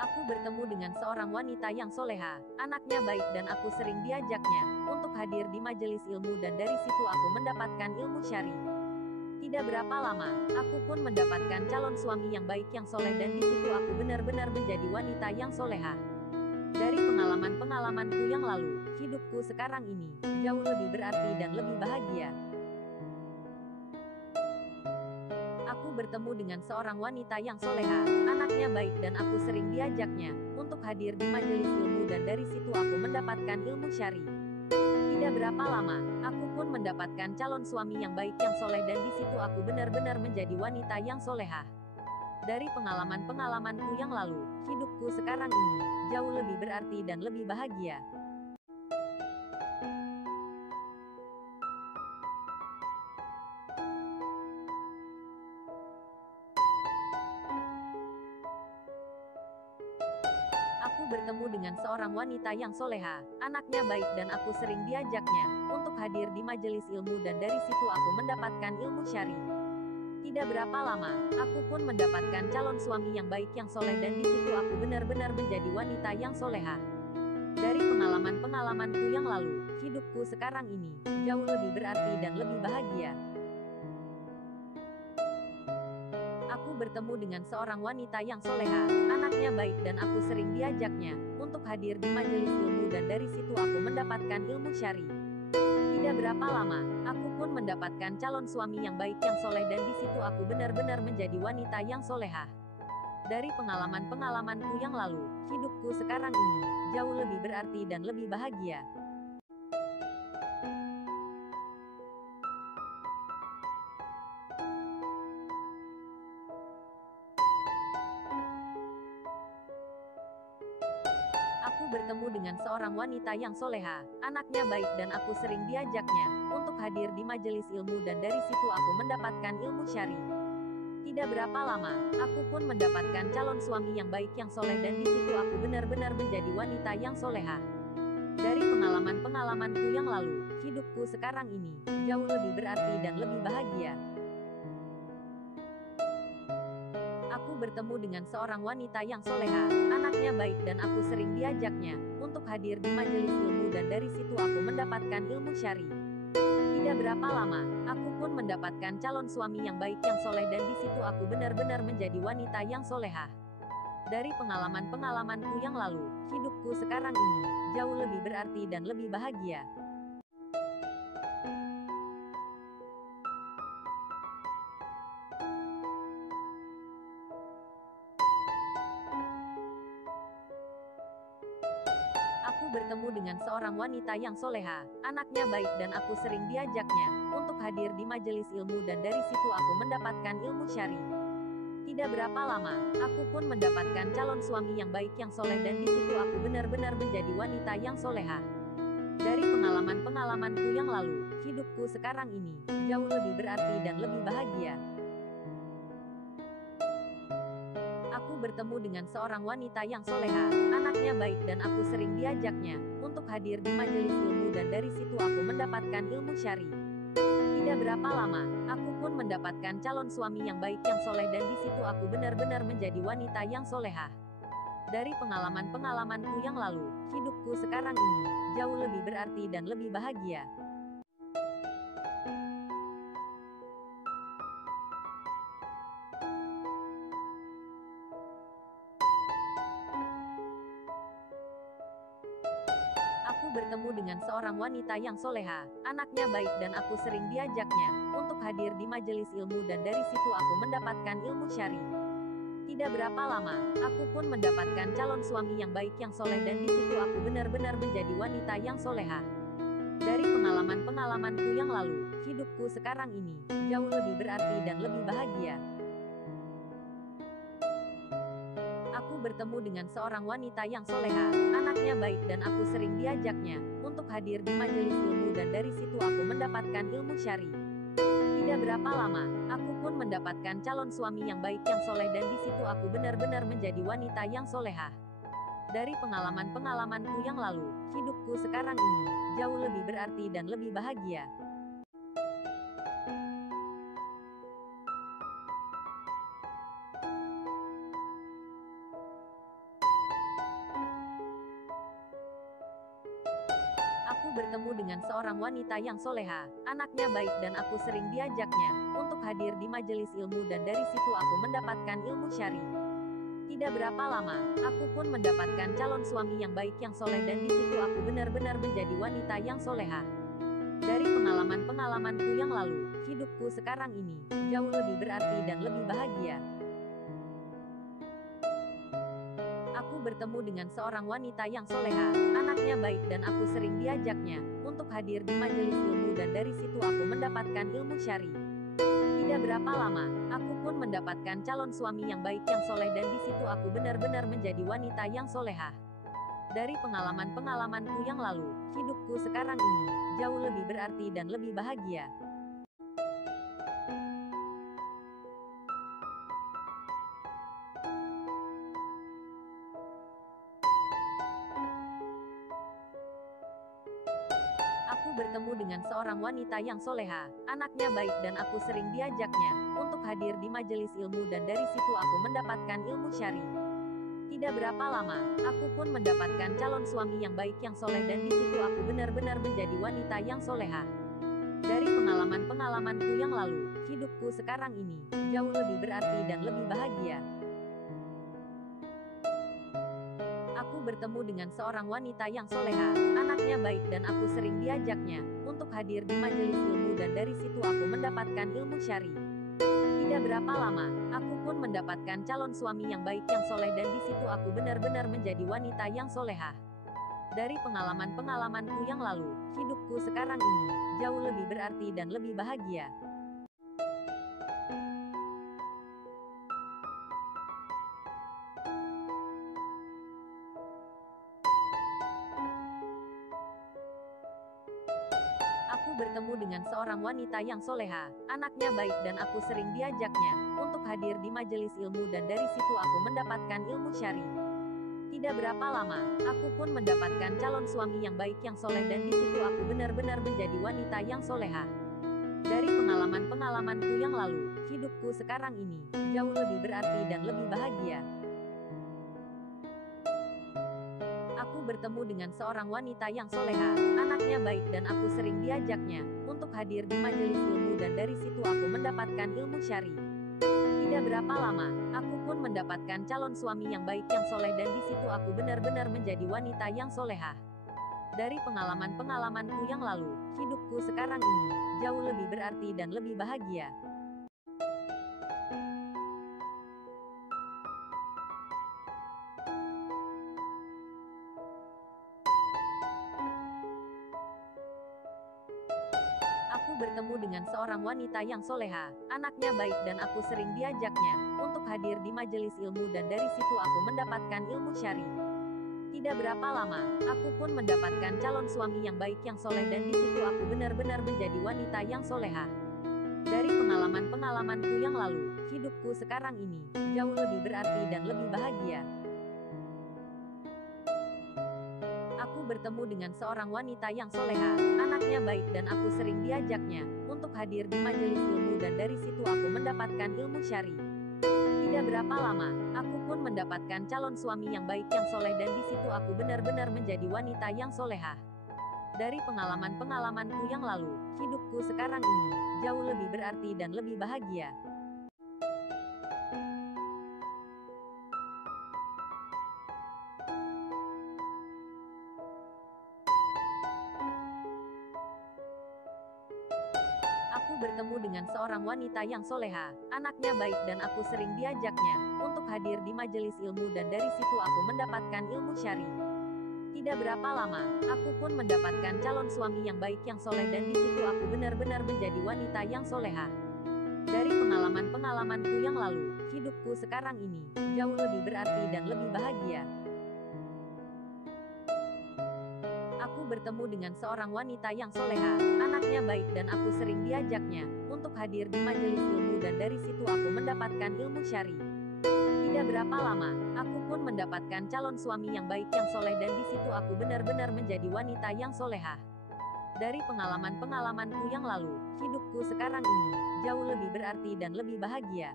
Aku bertemu dengan seorang wanita yang soleha, anaknya baik dan aku sering diajaknya untuk hadir di majelis ilmu dan dari situ aku mendapatkan ilmu syar'i. Tidak berapa lama, aku pun mendapatkan calon suami yang baik yang soleh dan di situ aku benar-benar menjadi wanita yang soleha. Dari pengalaman-pengalamanku yang lalu, hidupku sekarang ini jauh lebih berarti dan lebih bahagia. Aku bertemu dengan seorang wanita yang soleha, anaknya baik dan aku sering diajaknya untuk hadir di majelis ilmu dan dari situ aku mendapatkan ilmu syar'i. Tidak berapa lama, aku pun mendapatkan calon suami yang baik yang soleh dan di situ aku benar-benar menjadi wanita yang soleha. Dari pengalaman-pengalamanku yang lalu, hidupku sekarang ini jauh lebih berarti dan lebih bahagia. Aku bertemu dengan seorang wanita yang soleha, anaknya baik dan aku sering diajaknya untuk hadir di majelis ilmu dan dari situ aku mendapatkan ilmu syar'i. Tidak berapa lama, aku pun mendapatkan calon suami yang baik yang soleh dan di situ aku benar-benar menjadi wanita yang soleha. Dari pengalaman-pengalamanku yang lalu, hidupku sekarang ini jauh lebih berarti dan lebih bahagia. Aku bertemu dengan seorang wanita yang soleha, anaknya baik dan aku sering diajaknya untuk hadir di majelis ilmu dan dari situ aku mendapatkan ilmu syar'i. Tidak berapa lama, aku pun mendapatkan calon suami yang baik yang soleh dan di situ aku benar-benar menjadi wanita yang soleha. Dari pengalaman-pengalamanku yang lalu, hidupku sekarang ini jauh lebih berarti dan lebih bahagia. Aku bertemu dengan seorang wanita yang soleha, anaknya baik dan aku sering diajaknya untuk hadir di majelis ilmu dan dari situ aku mendapatkan ilmu syar'i. Tidak berapa lama, aku pun mendapatkan calon suami yang baik yang soleh dan di situ aku benar-benar menjadi wanita yang soleha. Dari pengalaman-pengalamanku yang lalu, hidupku sekarang ini jauh lebih berarti dan lebih bahagia. Aku bertemu dengan seorang wanita yang soleha, anaknya baik dan aku sering diajaknya untuk hadir di majelis ilmu dan dari situ aku mendapatkan ilmu syar'i. Tidak berapa lama, aku pun mendapatkan calon suami yang baik yang soleh dan di situ aku benar-benar menjadi wanita yang soleha. Dari pengalaman-pengalamanku yang lalu, hidupku sekarang ini jauh lebih berarti dan lebih bahagia. Aku bertemu dengan seorang wanita yang soleha, anaknya baik dan aku sering diajaknya untuk hadir di majelis ilmu dan dari situ aku mendapatkan ilmu syar'i. Tidak berapa lama, aku pun mendapatkan calon suami yang baik yang soleh dan di situ aku benar-benar menjadi wanita yang soleha. Dari pengalaman-pengalamanku yang lalu, hidupku sekarang ini jauh lebih berarti dan lebih bahagia. Aku bertemu dengan seorang wanita yang soleha, anaknya baik dan aku sering diajaknya untuk hadir di majelis ilmu dan dari situ aku mendapatkan ilmu syar'i. Tidak berapa lama, aku pun mendapatkan calon suami yang baik yang soleh dan di situ aku benar-benar menjadi wanita yang soleha. Dari pengalaman-pengalamanku yang lalu, hidupku sekarang ini jauh lebih berarti dan lebih bahagia. Aku bertemu dengan seorang wanita yang soleha, anaknya baik dan aku sering diajaknya untuk hadir di majelis ilmu dan dari situ aku mendapatkan ilmu syar'i. Tidak berapa lama, aku pun mendapatkan calon suami yang baik yang soleh dan di situ aku benar-benar menjadi wanita yang soleha. Dari pengalaman-pengalamanku yang lalu, hidupku sekarang ini jauh lebih berarti dan lebih bahagia. Aku bertemu dengan seorang wanita yang soleha, anaknya baik dan aku sering diajaknya untuk hadir di majelis ilmu dan dari situ aku mendapatkan ilmu syar'i. Tidak berapa lama, aku pun mendapatkan calon suami yang baik yang soleh dan di situ aku benar-benar menjadi wanita yang soleha. Dari pengalaman-pengalamanku yang lalu, hidupku sekarang ini jauh lebih berarti dan lebih bahagia. Aku bertemu dengan seorang wanita yang soleha, anaknya baik dan aku sering diajaknya untuk hadir di majelis ilmu dan dari situ aku mendapatkan ilmu syar'i. Tidak berapa lama, aku pun mendapatkan calon suami yang baik yang soleh dan di situ aku benar-benar menjadi wanita yang soleha. Dari pengalaman-pengalamanku yang lalu, hidupku sekarang ini jauh lebih berarti dan lebih bahagia. Aku bertemu dengan seorang wanita yang soleha, anaknya baik dan aku sering diajaknya untuk hadir di majelis ilmu dan dari situ aku mendapatkan ilmu syar'i. Tidak berapa lama, aku pun mendapatkan calon suami yang baik yang soleh dan di situ aku benar-benar menjadi wanita yang soleha. Dari pengalaman-pengalamanku yang lalu, hidupku sekarang ini jauh lebih berarti dan lebih bahagia. Aku bertemu dengan seorang wanita yang soleha, anaknya baik dan aku sering diajaknya untuk hadir di majelis ilmu dan dari situ aku mendapatkan ilmu syar'i. Tidak berapa lama, aku pun mendapatkan calon suami yang baik yang soleh dan di situ aku benar-benar menjadi wanita yang soleha. Dari pengalaman-pengalamanku yang lalu, hidupku sekarang ini jauh lebih berarti dan lebih bahagia. Aku bertemu dengan seorang wanita yang soleha, anaknya baik dan aku sering diajaknya untuk hadir di majelis ilmu dan dari situ aku mendapatkan ilmu syar'i. Tidak berapa lama, aku pun mendapatkan calon suami yang baik yang soleh dan di situ aku benar-benar menjadi wanita yang soleha. Dari pengalaman-pengalamanku yang lalu, hidupku sekarang ini jauh lebih berarti dan lebih bahagia. Aku bertemu dengan seorang wanita yang soleha, anaknya baik dan aku sering diajaknya untuk hadir di majelis ilmu dan dari situ aku mendapatkan ilmu syar'i. Tidak berapa lama, aku pun mendapatkan calon suami yang baik yang soleh dan di situ aku benar-benar menjadi wanita yang soleha. Dari pengalaman-pengalamanku yang lalu, hidupku sekarang ini jauh lebih berarti dan lebih bahagia. Aku bertemu dengan seorang wanita yang soleha, anaknya baik dan aku sering diajaknya untuk hadir di majelis ilmu dan dari situ aku mendapatkan ilmu syar'i. Tidak berapa lama, aku pun mendapatkan calon suami yang baik yang soleh dan di situ aku benar-benar menjadi wanita yang soleha. Dari pengalaman-pengalamanku yang lalu, hidupku sekarang ini jauh lebih berarti dan lebih bahagia. Aku bertemu dengan seorang wanita yang soleha, anaknya baik dan aku sering diajaknya untuk hadir di majelis ilmu dan dari situ aku mendapatkan ilmu syar'i. Tidak berapa lama, aku pun mendapatkan calon suami yang baik yang soleh dan di situ aku benar-benar menjadi wanita yang soleha. Dari pengalaman-pengalamanku yang lalu, hidupku sekarang ini jauh lebih berarti dan lebih bahagia. Aku bertemu dengan seorang wanita yang soleha, anaknya baik dan aku sering diajaknya untuk hadir di majelis ilmu dan dari situ aku mendapatkan ilmu syar'i. Tidak berapa lama, aku pun mendapatkan calon suami yang baik yang soleh dan di situ aku benar-benar menjadi wanita yang soleha. Dari pengalaman-pengalamanku yang lalu, hidupku sekarang ini jauh lebih berarti dan lebih bahagia. Aku bertemu dengan seorang wanita yang soleha, anaknya baik dan aku sering diajaknya untuk hadir di majelis ilmu dan dari situ aku mendapatkan ilmu syar'i. Tidak berapa lama, aku pun mendapatkan calon suami yang baik yang soleh dan di situ aku benar-benar menjadi wanita yang soleha. Dari pengalaman-pengalamanku yang lalu, hidupku sekarang ini jauh lebih berarti dan lebih bahagia. Aku bertemu dengan seorang wanita yang soleha, anaknya baik dan aku sering diajaknya untuk hadir di majelis ilmu dan dari situ aku mendapatkan ilmu syar'i. Tidak berapa lama, aku pun mendapatkan calon suami yang baik yang soleh dan di situ aku benar-benar menjadi wanita yang soleha. Dari pengalaman-pengalamanku yang lalu, hidupku sekarang ini jauh lebih berarti dan lebih bahagia.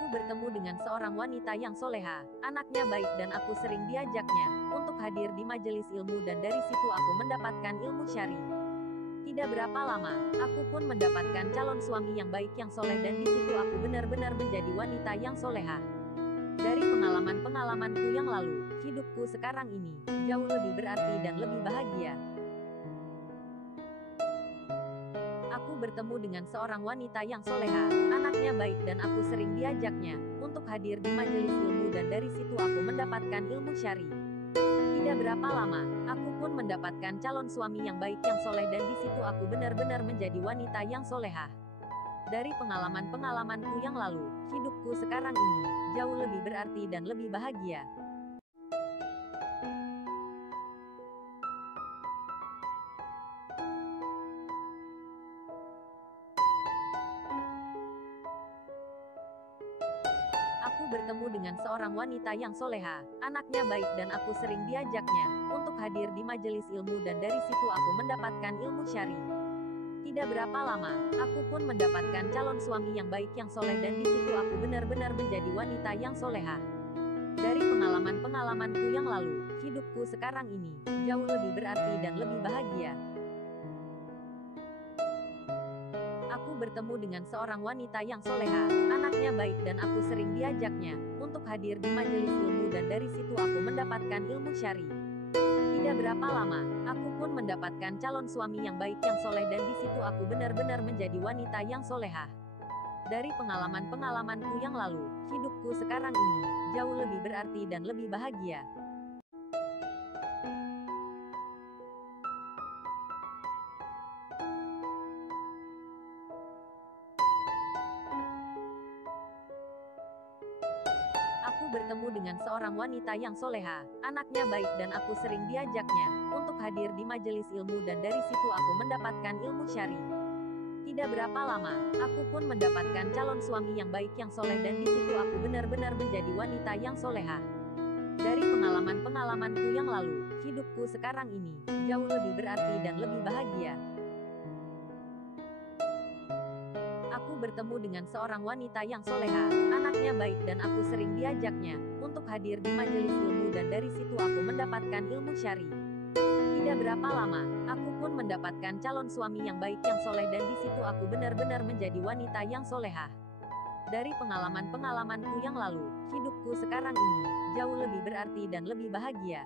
Aku bertemu dengan seorang wanita yang soleha, anaknya baik dan aku sering diajaknya untuk hadir di majelis ilmu dan dari situ aku mendapatkan ilmu syar'i. Tidak berapa lama, aku pun mendapatkan calon suami yang baik yang soleh dan di situ aku benar-benar menjadi wanita yang soleha. Dari pengalaman-pengalamanku yang lalu, hidupku sekarang ini jauh lebih berarti dan lebih bahagia. Aku bertemu dengan seorang wanita yang soleha, anaknya baik dan aku sering diajaknya untuk hadir di majelis ilmu dan dari situ aku mendapatkan ilmu syar'i. Tidak berapa lama, aku pun mendapatkan calon suami yang baik yang soleh dan di situ aku benar-benar menjadi wanita yang soleha. Dari pengalaman-pengalamanku yang lalu, hidupku sekarang ini jauh lebih berarti dan lebih bahagia. Aku bertemu dengan seorang wanita yang soleha, anaknya baik dan aku sering diajaknya untuk hadir di majelis ilmu dan dari situ aku mendapatkan ilmu syar'i. Tidak berapa lama, aku pun mendapatkan calon suami yang baik yang soleh dan di situ aku benar-benar menjadi wanita yang soleha. Dari pengalaman-pengalamanku yang lalu, hidupku sekarang ini jauh lebih berarti dan lebih bahagia. Aku bertemu dengan seorang wanita yang soleha, anaknya baik dan aku sering diajaknya untuk hadir di majelis ilmu dan dari situ aku mendapatkan ilmu syar'i. Tidak berapa lama, aku pun mendapatkan calon suami yang baik yang soleh dan di situ aku benar-benar menjadi wanita yang soleha. Dari pengalaman-pengalamanku yang lalu, hidupku sekarang ini jauh lebih berarti dan lebih bahagia. Aku bertemu dengan seorang wanita yang soleha, anaknya baik dan aku sering diajaknya untuk hadir di majelis ilmu dan dari situ aku mendapatkan ilmu syar'i. Tidak berapa lama, aku pun mendapatkan calon suami yang baik yang soleh dan di situ aku benar-benar menjadi wanita yang soleha. Dari pengalaman-pengalamanku yang lalu, hidupku sekarang ini jauh lebih berarti dan lebih bahagia. Aku bertemu dengan seorang wanita yang soleha, anaknya baik dan aku sering diajaknya untuk hadir di majelis ilmu dan dari situ aku mendapatkan ilmu syar'i. Tidak berapa lama, aku pun mendapatkan calon suami yang baik yang soleh dan di situ aku benar-benar menjadi wanita yang soleha. Dari pengalaman-pengalamanku yang lalu, hidupku sekarang ini jauh lebih berarti dan lebih bahagia.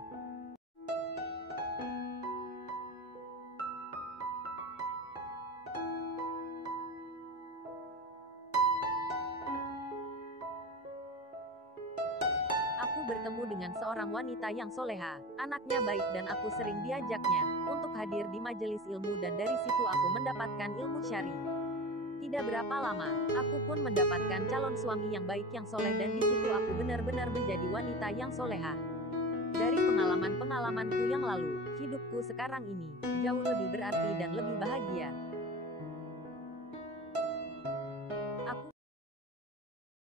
Aku bertemu dengan seorang wanita yang soleha, anaknya baik dan aku sering diajaknya untuk hadir di majelis ilmu dan dari situ aku mendapatkan ilmu syar'i. Tidak berapa lama, aku pun mendapatkan calon suami yang baik yang soleh dan di situ aku benar-benar menjadi wanita yang soleha. Dari pengalaman-pengalamanku yang lalu, hidupku sekarang ini jauh lebih berarti dan lebih bahagia.